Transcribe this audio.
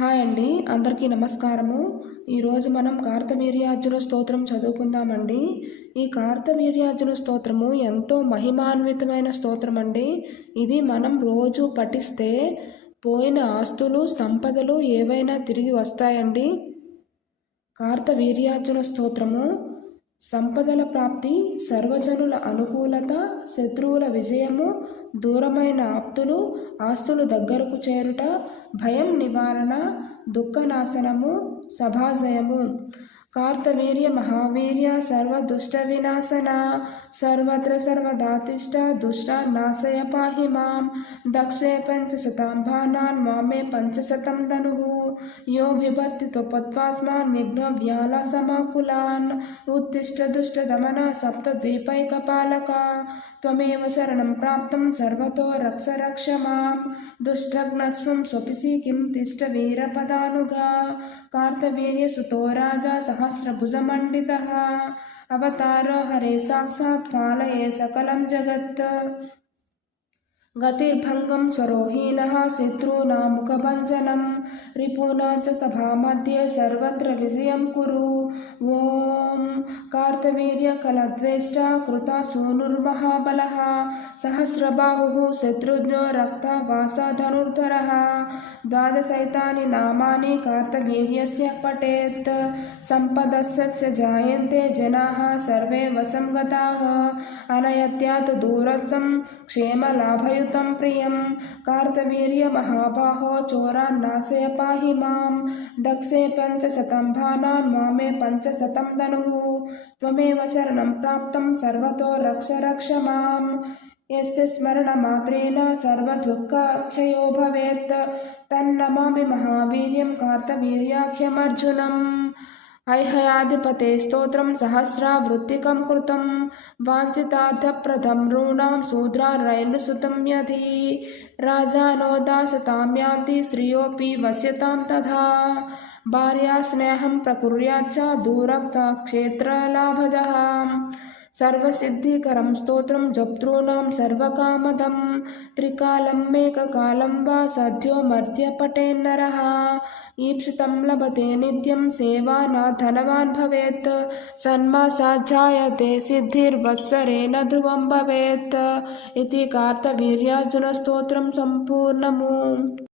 హాయ్ అండి, అందరికీ నమస్కారము. ఈరోజు మనం కార్తవీర్యార్జున స్తోత్రం చదువుకుందామండి. ఈ కార్తవీర్యార్జున స్తోత్రము ఎంతో మహిమాన్వితమైన స్తోత్రం అండి. ఇది మనం రోజు పఠిస్తే పోయిన ఆస్తులు, సంపదలు ఏవైనా తిరిగి వస్తాయండి. కార్తవీర్యార్జున స్తోత్రము సంపదల ప్రాప్తి, సర్వజనుల అనుకూలత, శత్రువుల విజయము, దూరమైన ఆప్తులు, ఆస్తులు దగ్గరకు చేరుట, భయం నివారణ, దుఃఖనాశనము, సభాజయము. కార్తవీర్య మహావీర్య సర్వదుష్ట వినాశన, సర్వత్ర సర్వదాతిష్ట దుష్ట నాశయ పాహి మాం. దక్షే పంచశతాంబానాన్ మామే పంచశతం ధనుః. యో బిభర్తి త్వపత్వాస్మాన్ విఘ్న వ్యాల సమాకులాన్. ఉత్తిష్ట దుష్ట దమన సప్త ద్వీపైకపాలక. త్వమేవ శరణం ప్రాప్తం సర్వతో రక్ష రక్ష మాం. దుష్టఘ్నస్వం స్వపిసి కిం తిష్ట వీరపదానుగా. కార్తవీర్య సుతో రాజా सहस्रभुजमण्डितः. अवतारो हरे साक्षात् पालये सकलं जगत्. गतिर्भङ्गं स्वरोहीनः शत्रूणां रिपूणां च सभामध्ये सर्वत्र विजयं कुरु. ॐ कार्तवीर्यकलद्वेष्टा कृतासूनुर्महाबलः. सहस्रबाहुः शत्रुघ्नो रक्तवासधनुर्धरः. द्वादशैतानि नामानि कार्तवीर्यस्य पठेत्. सम्पदस्य जायन्ते जनाः सर्वे वशं गताः. अनयत्यात् दूरस्थं क्षेमलाभयुतं प्रियं. कार्तवीर्य महाबाहो चोरान् नाशय पाहि मां. दक्षे पंचशतंभानान् मामे पंचशतं धनुः. त्वमेव शरणं प्राप्तं सर्वतो रक्ष रक्ष मां. यस्य स्मरणमात्रेण सर्वदुःखक्षयो भवेत्. तन्नमामि महावीर्यं कार्तवीर्याख्यमर्जुनम्. ऐहयाधिपते स्तोत्रं सहस्रावृत्तिकं कृतं. वाञ्छितार्थप्रदं नॄणां शूद्रारैर्नुसुतं यदि. राजानो दासतां यान्ति श्रियोऽपि वश्यतां तथा. भार्यास्नेहं प्रकुर्याच्च दूरक्षेत्रलाभदः. सर्वसिद्धिकरं स्तोत्रं जप्तॄणां सर्वकामदं. त्रिकालं मेककालं वा सद्यो मर्त्य पठेन्नरः. ईप्सितं लभते नित्यं सेवा न धनवान् भवेत्. सन्मासात् जायते सिद्धिर्वत्सरेण ध्रुवं भवेत्. इति कार्तवीर्यार्जुनस्तोत्रं सम्पूर्णम्.